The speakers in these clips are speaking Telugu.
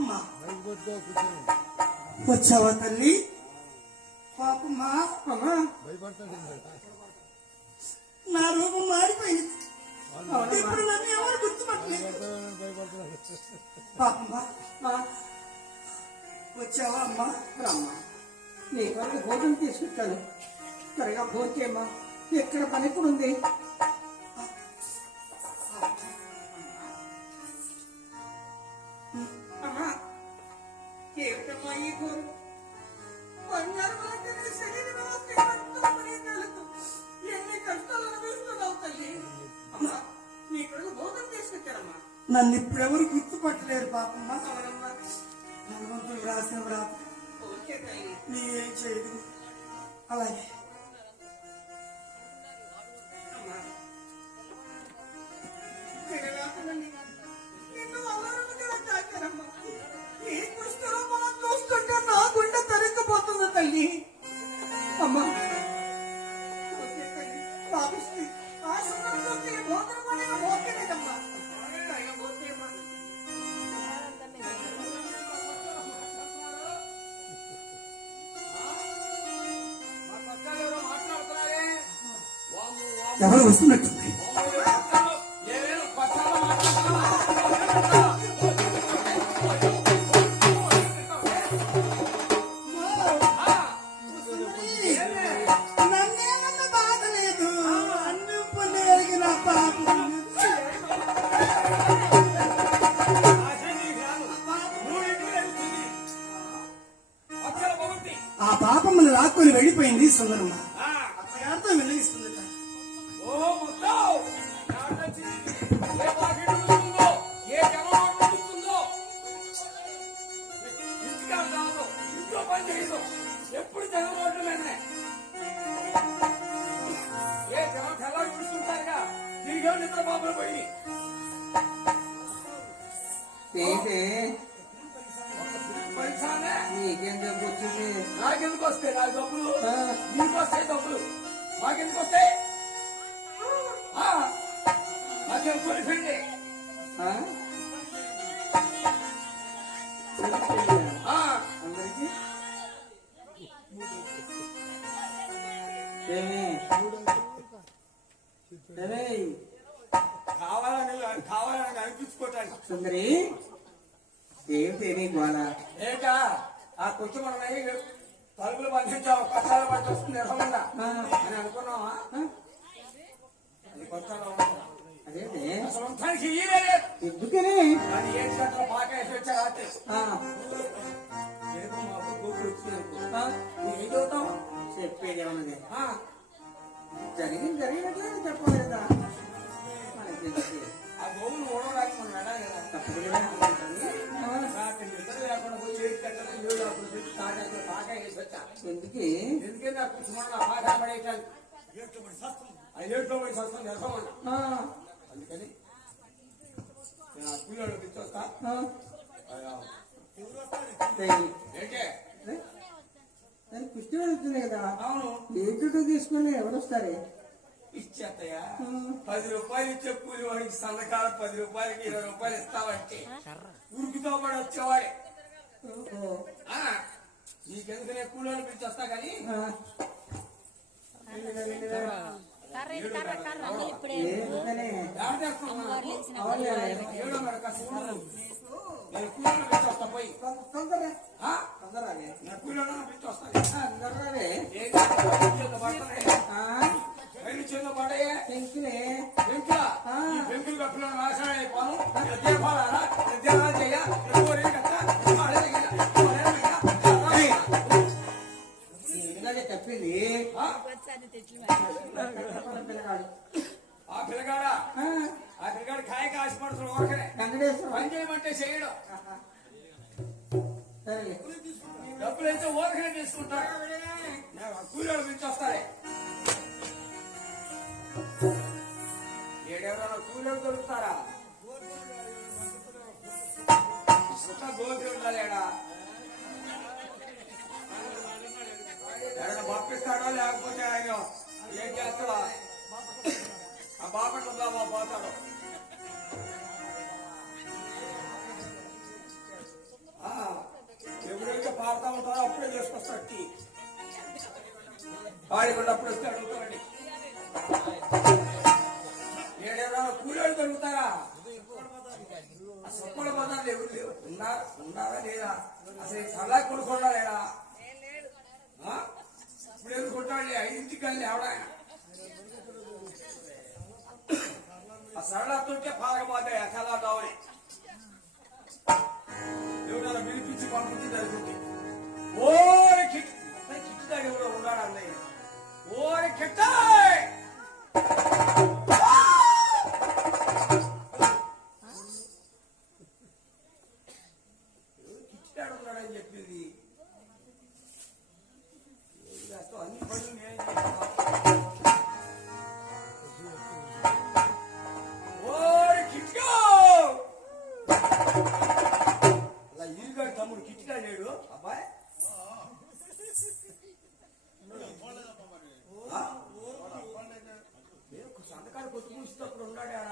అమ్మా వచ్చావా తల్లి? పాపమ్మా అమ్మా నా రూపం మారిపోయింది. ఇప్పుడు నన్ను ఎవరు గుర్తుపట్టలేదు. పాపమ్మా వచ్చావా అమ్మా? రమ్మా, నీ కొరకు భోజనం తీసుకుంటాను. త్వరగా భోజనం చేయమ్మా. ఎక్కడ పని కూడా ఉంది. అమ్మా, ఏమిటమ్మా ఈ ఘోరం? బంగారు లాంటి శరీరం ఎన్ని కష్టాలు అనుభవిస్తున్నావు తల్లి. అమ్మా, నీ కొరకు భోజనం తీసుకొచ్చారమ్మా. నన్ను ఇప్పుడెవరు గుర్తుపట్టలేరు పాపమ్మ. భగవంతుడు రాసిన వ్రాత నీవేం చేయదు. అలాగే చూస్తుంటే నా గుండె తరిగిపోతుంది తల్లి. అమ్మా ఎవరు వస్తున్నట్టుంది. నన్నేమన్నా బాధ లేదు. అన్ని పొంది కలిగిన పాపం ఆ పాపమ్మను లాక్కొని వెళ్ళిపోయింది సుందరమ్మ. అత్తగారితో వెలిగిస్తుంది. ఎప్పుడు జనం రోడ్లనే ఏ జనం తెల్ల చూసుకుంటారుగా తిరిగి నిద్ర బాబులు పోయి నీకేం జబ్బు వచ్చింది? నాకెందుకు వస్తాయి నాకు డబ్బులు? నీకు వస్తాయి డబ్బులు, మాకెందుకు వస్తాయి? నాకేం కొలిపండి. అందరికి కావాలని అనిపించుకోవటానికి. సుందరి, ఏమిటి నీ గోళ? ఏంటా ఆ కొంచెం మనం తలుపులు బంధించాము, కష్టాలు పట్టి వస్తుంది ఎర్రమన్నా అని అనుకున్నావా? అది కొత్త అదే అసలు మొత్తానికి ఇయ్యలేదు. ఎందుకని కానీ ఏడు గంటల పాక వేసి వచ్చా రాత్రి ఏదో మాకు గోపులు వచ్చింది. ఏం చదువుతావు? చెప్పేది ఏమన్నది? జరిగినట్లే చెప్పాలి కదా. ఆ గోవులు ఓడడానికి మనం వెళ్ళాలి కదా. తప్పకుండా నిద్ర లేకుండా పోయి ఏడు గంటల ఏడు అప్పుడు పెట్టి తాగా పాక వేసి వచ్చా. ఎందుకంటే ఆ కూర్చున్నాను ఆ పాక పడేయటానికి. ఆ ఏట్లో పోయి వస్తాను ఎర్రమన్నా. అందుకని నేను ఆ కూలీలో తెచ్చొస్తా. ఏంటే కుస్తీ వెళ్తుంది కదా. అవును, ఏటు తీసుకుని ఎవరు వస్తారు? ఇచ్చేత్తయ్యా. 10 రూపాయలు ఇచ్చే కూలి వాడికి సన్నకాలం 10 రూపాయలకి 20 రూపాయలు ఇస్తావంటే ఉరుకుతో పడి వచ్చేవాడే. నీకెందుకనే కూలీని పిలిచొస్తా కానీ చేతిలో పడ్డాయే పెంకులు కప్పులో నాశనం అయిపోను. చెప్పింది ఆ పిల్లగాడా కాయకి ఆశపడుతున్నాడు. ఓకే, పని చేయమంటే చేయడం. డబ్బులు అయితే ఓరకనే తీసుకుంటాడు. కూలీలు పిలిచొస్తారే. ఏడెవరన్నా కూలీలు దొరుకుతారా? గోపి ఉండాలేడా? ఎవరైనా పంపిస్తాడో లేకపోతే ఆయన ఏం చేస్తావా? ఆ బాపట్ల బాబా పోతాడు. కట్టి ఆడికొన్నప్పుడు వస్తే అడుగుతారండి. ఏడెవరైనా కూలీలు దొరుకుతారా? సొప్పల బజార్లు ఎవరు లేవు. ఉన్నారా లేదా? అసలు సరళా కొనుక్కోడా లేడా? ఇప్పుడు ఎందుకు కొట్టాలి? 5ంటికి వెళ్ళి ఎవడాయన ఆ సరళతుంటే పారకపోతే చాలా కావాలి. ఎవరైనా పిలిపించి పంపించి జరుగుతుంది. ఓరి కిట్టాడు ఎవరో ఉన్నాడు అన్నయ్య. ఓరి కిట్టాయ్ కిట్టాడు ఉన్నాడని చెప్పింది. అన్ని పనులు నేను ఓరి కిట్కా అలా ఇరుగాడు తమ్ముడు కిట్కా లేడు అబ్బాయి. సంతకాలు కొత్త పూసినప్పుడు ఉన్నాడా?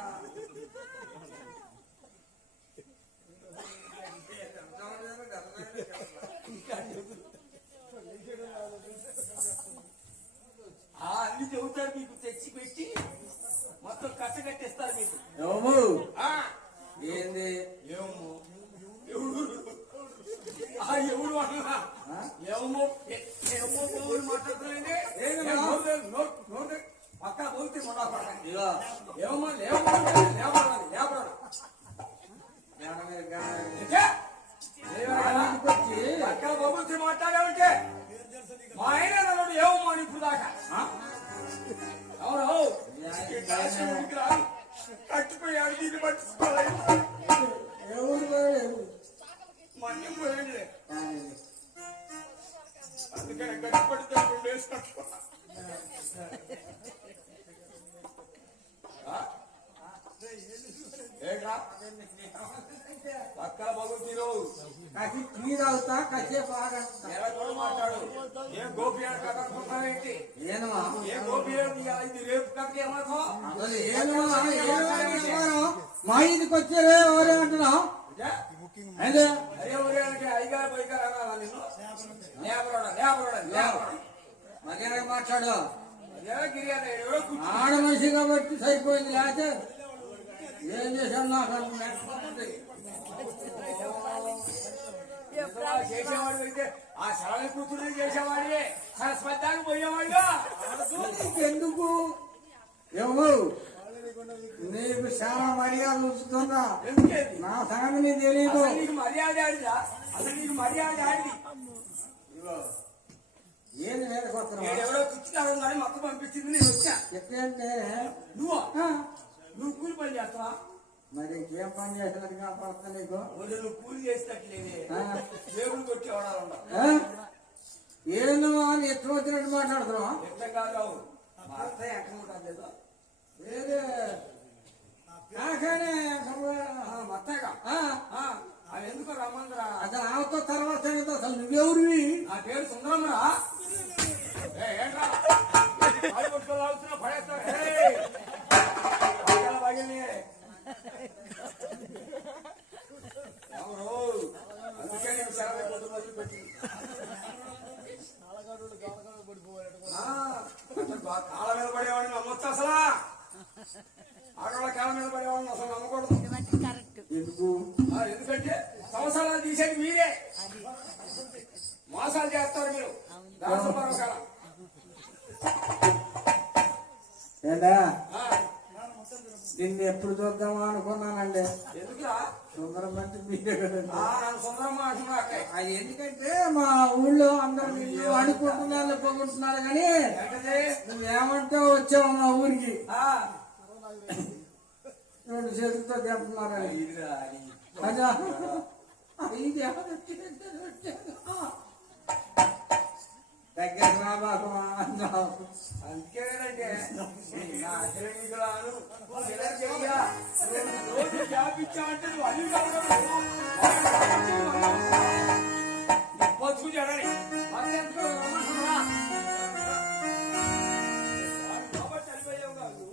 అన్ని చెబుతారు మీకు, తెచ్చి పెట్టి మొత్తం కట్టగట్టేస్తారు మీకు. ఏంది ఏమో ఎవడు అన్నా ఏమో ఏమో ఎవరు మాట్లాడుతున్నాయండి. పక్కా పోతే మొదలు పడకండి. ఏమో పక్కా బొబ్బులతో మాట్లాడామంటే మా ఆయన నన్ను ఏమో అని ఇప్పుడు దాకా అవును కట్టిపోయాడు. దీన్ని పట్టుకోవాలి మన్యం పోయండి. అందుకని గట్టిపడితే 2 డేస్ కట్టుకున్నా. ఏంట్రా పక్కన బగుతీరు కసి టీ తాగుతా కాసేపు ఎలా కూడా మాట్లాడు. ఏం గోపి అని కథ అనుకుంటున్నావేంటి? ఏనమా ఏ గోపి ఇది రేపు కథ ఏమనుకో మా ఇంటికి వచ్చారే ఎవరే అంటున్నావు? అదే ఒరే అంటే ఐగారు పైగారు అనాలా నిన్ను? మధ్యాహ్నం మాట్లాడు. గిరి ఆడ మనిషి కాబట్టి సరిపోయింది. లేకపోతే ఏం చేశాను నాకు చేసేవాడు అయితే ఆ సరళ కూతురు చేసేవాడే సరస్వతానికి పోయేవాడుగా. ఎందుకు ఏమో నీకు చాలా మర్యాద ఉంచుతుందా? నా సంగతి నీకు తెలియదు. నీకు మర్యాద ఆడిదా? అసలు నీకు మర్యాద ఆడిది ఏంది నేర్కొస్తున్నా? ఎవరో పిచ్చికారం కానీ మొత్తం పంపించింది. నేను వచ్చా చెప్పంటే నువ్వు కూలి పని చేస్తావా? మరి ఇంకేం పని చేసినట్టు కాపాడుతా నీకు? నువ్వు కూలి చేసినట్లేదే దేవుడు కొట్టేవాడాలన్నా. ఏందో అని ఎట్లా వచ్చినట్టు మాట్లాడుతున్నావా? ఎట్లా కాదు మా అత్తయ్య ఎక్కడ లేదా? వేరే మత్తగా అవి ఎందుకో రమ్మందరా? అసలు ఆమెతో తర్వాత అసలు నువ్వెవరివి? నా పేరు సుందరమ్మరా. ఏంట్రా పట్టుకోవాల్సిన పడేస్తా ఎవరు? అందుకే నేను సెలవు పొద్దు మొదలు పెట్టి కాళ్ళ మీద పడేవాడిని నమ్మొచ్చు. అసలు ఆడవాళ్ళ కాళ్ళ మీద పడేవాడిని అసలు నమ్మకూడదు. ఎందుకంటే సంవత్సరాలు తీసేది మీరే. మోసాలు చేస్తారు మీరు. దాసపరకాలం నిన్ను ఎప్పుడు చూద్దామా అనుకున్నానండి. ఎందుకురా? సుందరం అంటే మీరే కదండి. సుందరమ్మ అంటున్నా. అది ఎందుకంటే మా ఊళ్ళో అందరు నిన్ను అనుకుంటున్నారు పోగొట్టున్నారు కానీ నువ్వేమంటావు వచ్చావు మా ఊరికి 2 చేతులతో చెప్తున్నారని. అదా ఇది దగ్గర రాబాకు అన్నావు. అందుకేనంటే రోజు జాబిచ్చామంటే నువ్వు అల్లు బతుకు జడని చనిపోయావు కాదు.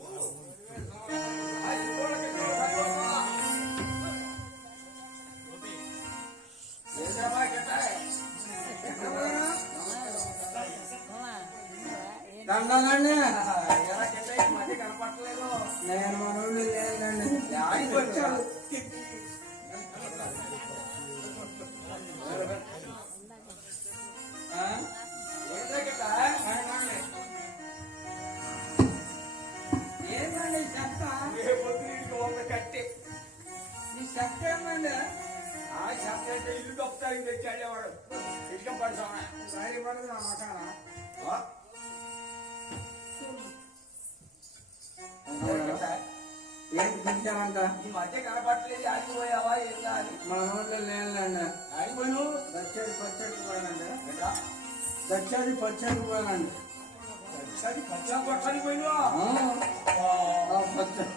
దండాలండి. ఎలా కింద మధ్య కనపట్టలేదు. నేను మన ఊళ్ళో లేదండి. ఆడికి వచ్చాడు. ఆ? ఏంటో గిట్ట? ఏంటండి చెత్త? ఏ పొద్దునీడికి వంద కట్టి. ఈ చెత్త ఏమండి? ఆ చెత్త అయితే ఇల్లు దొక్కుతానికి తెచ్చాడే వాడు. ఇష్టం పడుతున్నా. సరి పడదు నా మకాన. ఏంటి పిలిచామంట? ఈ మధ్య కనపట్టలేదు. ఆడిపోయావా ఏందా అని. మన ఊళ్ళో లేదండి. ఆడిపోయిను. దచ్చాడి పచ్చడికి పోయానండి. దచ్చాడి పచ్చడికి పోయానండి. సరే పచ్చా కొట్టని పోయినా. పచ్చడి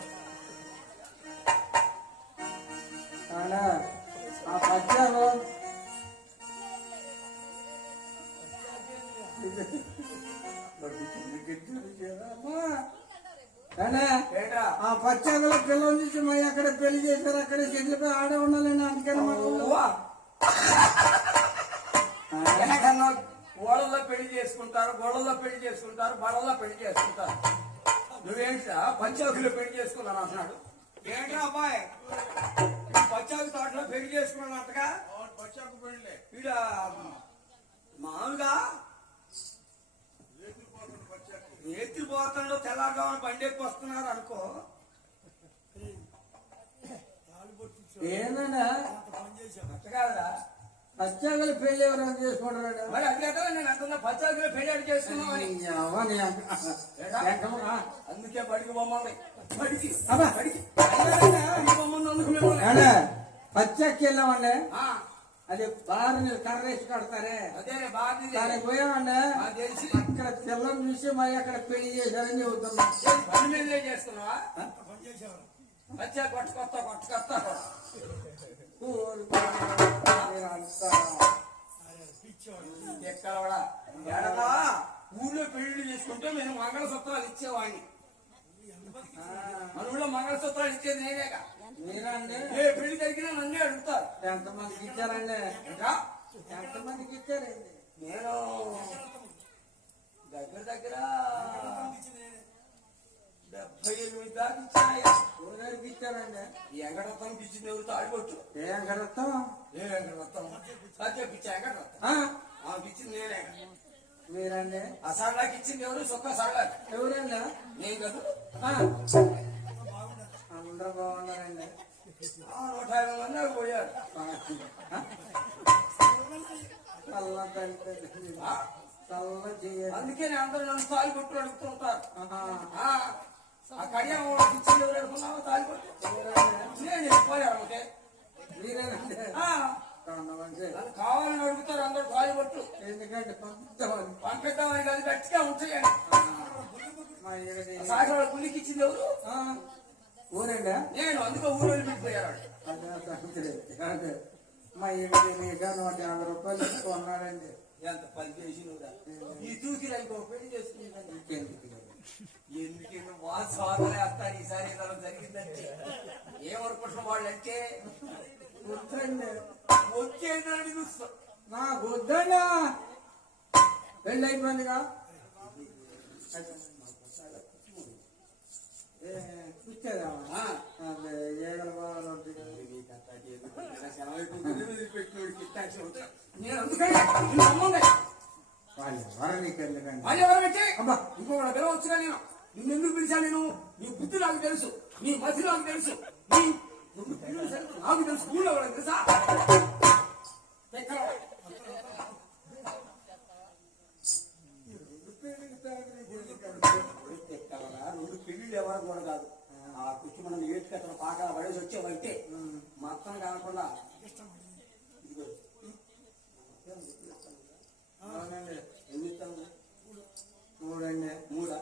ఆ పచ్చాలు ఏంట్రా? ఆ పచ్చాగల పిల్లలు చూసి మరి అక్కడ పెళ్లి చేశారు. అక్కడ చెట్లపై ఆడే ఉండాలండి. అందుకని ఎక్కడన్నా ఓడల్లో పెళ్లి చేసుకుంటారు, గోడల్లో పెళ్లి చేసుకుంటారు, బడల్లో పెళ్లి చేసుకుంటారు. నువ్వేంటా పంచాకులో పెళ్లి చేసుకున్నాను అంటున్నాడు. ఏంట్రా అబ్బాయి పంచాకు తోటలో పెళ్లి చేసుకున్నాను అంతగా? పంచాకు పెళ్లి ఈడ మామూలుగా ఎత్తి పోతాడు. తెల్లారుగామని బండి ఎక్కి వస్తున్నారు అనుకో. ఏంటంటే అంత కాదురా. పచ్చాగల పెళ్లి ఎవరైనా చేసుకుంటాడు. మరి అది కదా నేను అంటున్నా. పంచాకులో పెళ్లి అడి చేసుకున్నామని. అందుకే బడికి బొమ్మంది. బడికి బడికి బొమ్మను అందుకునే పచ్చకి వెళ్ళామండి. అది బారుని కర్రేసి కడతారే. అదే బాగా దానికి పోయామండి. తెలిసి అక్కడ పిల్లలు చూసి మరి అక్కడ పెళ్లి చేశారని చెబుతున్నా. పని మీద చేసుకున్నావా? పచ్చా కొట్టుకొస్తా కొట్టుకొస్తా ఎక్కడ కూడా ఎడలా ఊళ్ళో పెళ్లి చేసుకుంటే నేను మంగళసూత్రాలు ఇచ్చేవాడిని. మన ఊళ్ళో మంగళసూత్రాలు ఇచ్చేది నేనేగా. మీరండి ఏ పెళ్లి జరిగినా నన్నే అడుగుతారు. ఎంతమందికి ఇచ్చారండి? ఎంతమందికి ఇచ్చారండి? నేను దగ్గర దగ్గర 78 దాకా ఇచ్చానయ్యా. ఊరికి ఇచ్చారండి. ఈ వెంకటరత్నం ఇచ్చింది ఎవరు? తాడిపట్టు. ఏ వెంకటరత్నం? ఏ వెంకటరత్నం సత్య పిచ్చా వెంకటరత్నం. ఆమెకి ఇచ్చింది నేనే. మీరండి? ఆ సరళాకి ఇచ్చింది ఎవరు? సొక్క సరళాకి. ఎవరండి? నేను కాదు. అందరూ బాగున్నారండి. 150 మంది నాకు పోయారు. చల్ల చేయాలి. అందుకే నేను అందరూ నన్ను తాలిపొట్టు అడుగుతూ ఉంటారు. ఆ కడియం ఇచ్చింది ఎవరు అనుకున్నావు? తాలిపొట్టు నేను పోయాను. ఓకే మీరేనండి? నన్ను కావాలని అడుగుతారు అందరూ తాలిపొట్టు. ఎందుకంటే పంపిద్దామని. పంపిద్దామని కాదు, గట్టిగా ఉంటాయండి. సాగర పులికి ఇచ్చింది ఎవరు? ఊరండి. నేను. అందుకో ఊరు వెళ్ళిపోయారు. అదే మా ఇంటి నీగా 150 రూపాయలు కొన్నాడండి. ఎంత పని చేసి ఈ తూకి ఇంకో పెళ్లి చేసుకుంటాను. ఎందుకు మా సోదరేస్తారు ఈసారి ఏదో జరిగిందంటే ఏమనుకుంటున్న వాళ్ళు అంటే వద్దండి. వచ్చేదని చూస్తాం. నాకు వద్దండి. పెళ్ళి అయిపోయిందిగా. కూర్చోదామా? అదే ఏగల బాగా నేను అందుకని వాళ్ళు ఎవరు నీకు ఎందుకండి? వాళ్ళు ఎవరంటే అమ్మా ఇంకొక పిలవచ్చుగా. నేను నిన్నెందుకు పిలిచాను? నేను నీ బుద్ధి నాకు తెలుసు, నీ మధ్య నాకు తెలుసు, నీ నాకు తెలుసు. స్కూల్లో కూడా తెలుసా? రెండు పెళ్లిళ్ళు ఎవరు కూడా కాదు. ఆ కుర్చీ మనం ఏటికి అతను పాకాల పడేసి వచ్చేవంటే మొత్తం కాకుండా మూడండి. మూడా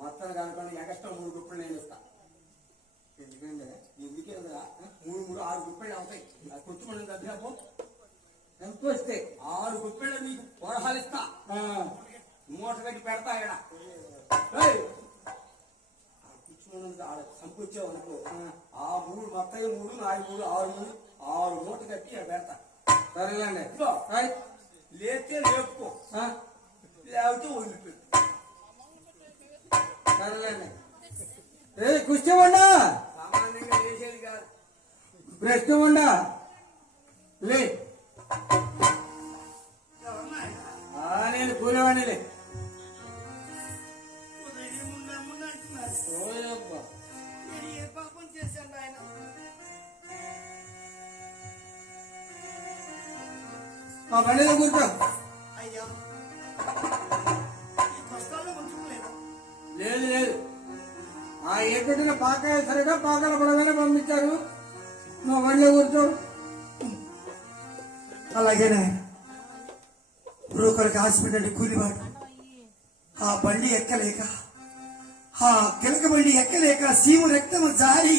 మొత్తం కాకుండా ఎగస్ట్రా 3 గుప్పలు నేను ఇస్తా. ఎందుకండి? ఎందుకే 6 గుప్పళ్ళు అవుతాయి. ఆ కుర్చీ మనం దగ్గర ఎంత వస్తే 6 గుప్పళ్ళు నీకు పొరహాలు ఇస్తా. మూట కట్టి పెడతా. ఇక్కడ సంకొచ్చావు అనుకో. ఆ 3 మొత్తం 3 4 3 6 మూట కట్టి ఇక్కడ పెడతా. సరేలేండి. లేతే లేపుకో, లేకపోతే వదిలిపెట్టు. సరేలేండి. ఏ కూర్చోమండా, సామాన్యంగా చేసేది కాదు. ప్రశ్నమండా లే. నేను కూలేవాడిలే. ఉదయం ఉండముందు అంటున్నారు. ఓయబ్బా. నేను ఏ పాపం చేశాను ఆయన? మా బండిలో కూర్చో. అయ్యా ఈ కష్టాలు ఉంచుకోలేదు. లేదు లేదు, ఆ ఏకటిన పాకాయ సరిగా పాకాల పడగానే పంపించారు. మా బండిలో కూర్చో. అలాగే నాయన బ్రోకర్కి హాస్పిటల్ కూలివాడు ఆ బండి ఎక్కలేక ఆ కిలక బండి ఎక్కలేక సీము రక్తము జారి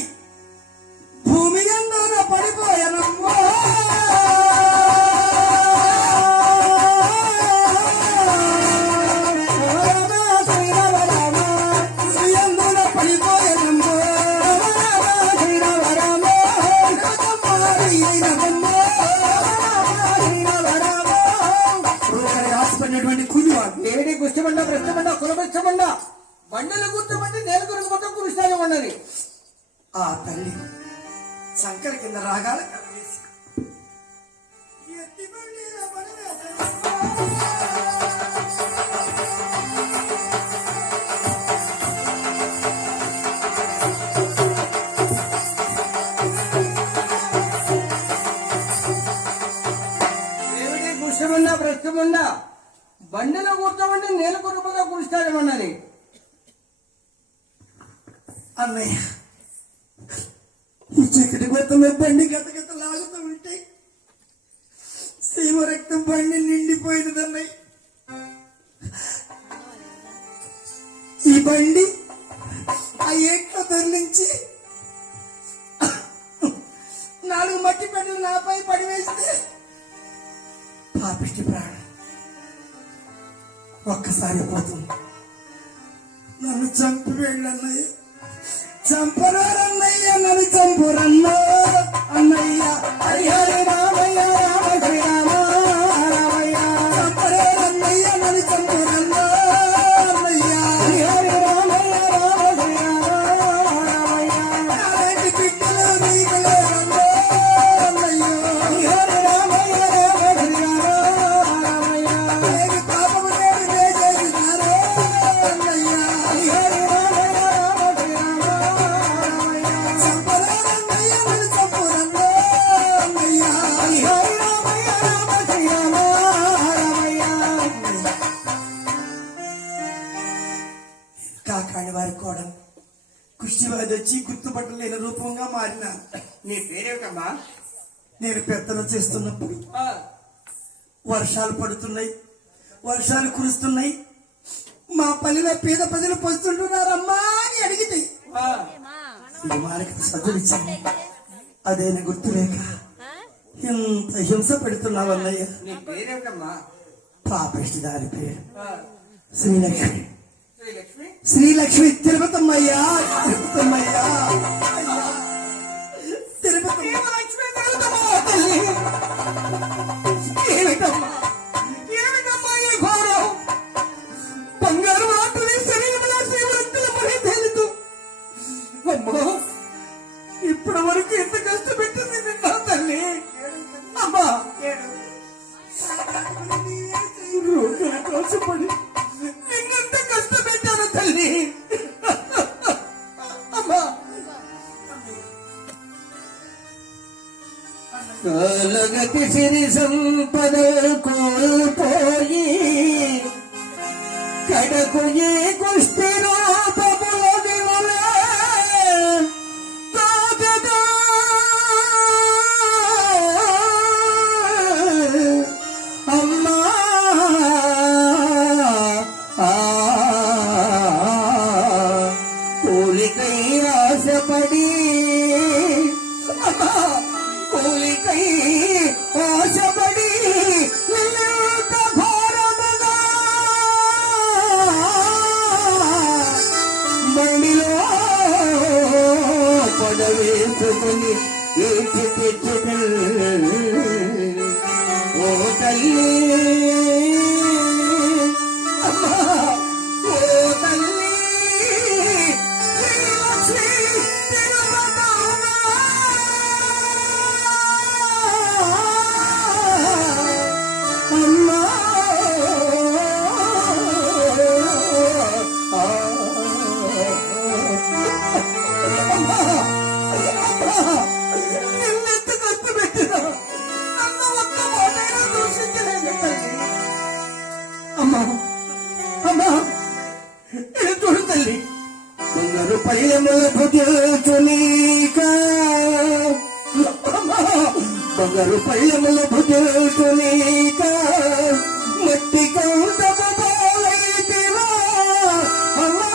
భూమి ఎందోన పడిపోయానమ్మా. భూమి ఎందోన పడిపోయానమ్మా. కూలివాడు ఏడి గుష్టమండ ప్రశ్నమండ కులబెచ్చమండ బండిలో కూర్చోమంటే నేను గురించి మొత్తం కురుస్తానే ఉన్నది. ఆ తల్లి సంకల కింద రాగాల కలవేసి ఏమిటి గుష్టమండ ప్రశ్నమండ బండిలో కూర్చోమంటే నేను కుటుంబంలో కురుస్తానేమన్నది. అన్నయ్య ఈ చీకటి మొత్తంలో బండి గత లాగుతూ ఉంటే సీమ రక్తం బండి నిండిపోయినది అన్నయ్య. ఈ బండి ఆ ఏట్లో దొర్లించి 4 మట్టి పెద్దలు నాపై పడివేస్తే పాపిష్టి ప్రాణం ఒక్కసారి పోతుంది. నన్ను చంపి వెళ్ళన్నయ్య, చంపరారన్నయ్య, నన్ను చంపురన్నా అన్నయ్య. హరిహరి రామయ్య రామ శ్రీరామ రామయ్య, చంపరారన్నయ్య, నన్ను చంపురన్నా అన్నయ్య. హరిహరి రామయ్య రామ శ్రీరామ రామయ్య, అలాంటి బిడ్డలు నీకు లేరన్నా అన్నయ్య. హరిహరి రామయ్య రామ శ్రీరామ రామయ్య, ఏమి పాపము నేను చేసినారో అన్నయ్య. హరిహరి రామయ్య రామ శ్రీరామ రామయ్య, చంపరారన్నయ్య, నన్ను చంపురన్నా అన్నయ్య. హరిహరి రామయ్య రామ శ్రీరామ రామయ్య. కాకాని వారి కోడలు కుష్టివాది వచ్చి గుర్తుపట్టలేని రూపంగా మారిన. నీ పేరేమిటమ్మా? నేను పెత్తనం చేస్తున్నప్పుడు వర్షాలు పడుతున్నాయి, వర్షాలు కురుస్తున్నాయి, మా పల్లెలో పేద ప్రజలు పొస్తుంటున్నారమ్మా అని అడిగితే వారికి చదువులిచ్చింది. అదేనా గుర్తులేక ఇంత హింస పెడుతున్నావన్నయ్య. నీ పేరేమిటమ్మా? పాపిష్టి దాని పేరు శ్రీలక్ష్మి. శ్రీలక్ష్మి. శ్రీలక్ష్మి తిరుపతమ్మయ్యా, తిరుపతమ్మయ్యా, అయ్యా, తిరుపతి. లక్ష్మి తిరుగుతామా తల్లి? ఏమిటమ్మా ఏమిటమ్మా ఈ ఘోరం? బంగారు ఆటలు శరీరంలో శ్రీవృత్తుల మరి తెలుదు. అమ్మా ఇప్పటి వరకు ఎంత కష్టపెట్టింది నిన్న తల్లి. అమ్మా రోగుల కోసపడి నిన్నంత కష్టపెట్టాను తల్లి. అమ్మా కాలగతి సిరి సంపద కోల్పోయి కడకు ఏ కుష్టి రూపముల వివలే తాగదా అమ్మా. కూలికై ఆశపడి అమ్మా, కూలికై ఆశపడి నిన్నంత ఘోరముగా బండిలో పడవేసుకుని ఏటి తెచ్చిన ఓ తల్లి. అమ్మా ఓ తల్లి, పళ్ళెముల భుజుచునీక బంగారు పళ్ళెముల భుజుచునీక మట్టి కౌతము పాలైతివా అమ్మా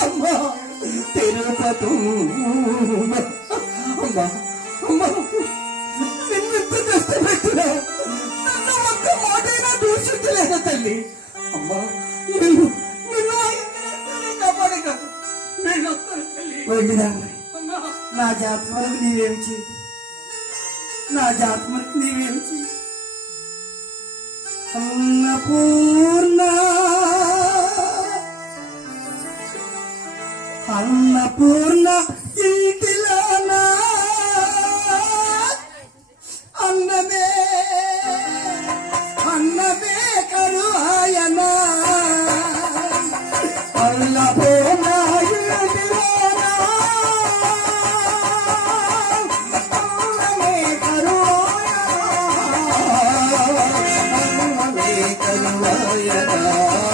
అమ్మా తిరుపతి అమ్మా అమ్మా నిన్నెంత కష్టపెట్టురా నన్ను ఒక్క మాటైనా దూషించలేదా తల్లి అమ్మా నిన్ను కాపాడే కాదు వెళ్ళిరా నా జాతమరకు నీవేం చేయి నా జాతమరకు నీవేం చేయి అన్నపూర్ణ అన్నపూర్ణ ఇంటిలోనా అన్నమే అన్నమే కరువాయనా అన్నపూర్ణ ఇంటిలోనా అన్నమే కరువాయనా అన్నమే కరువాయనా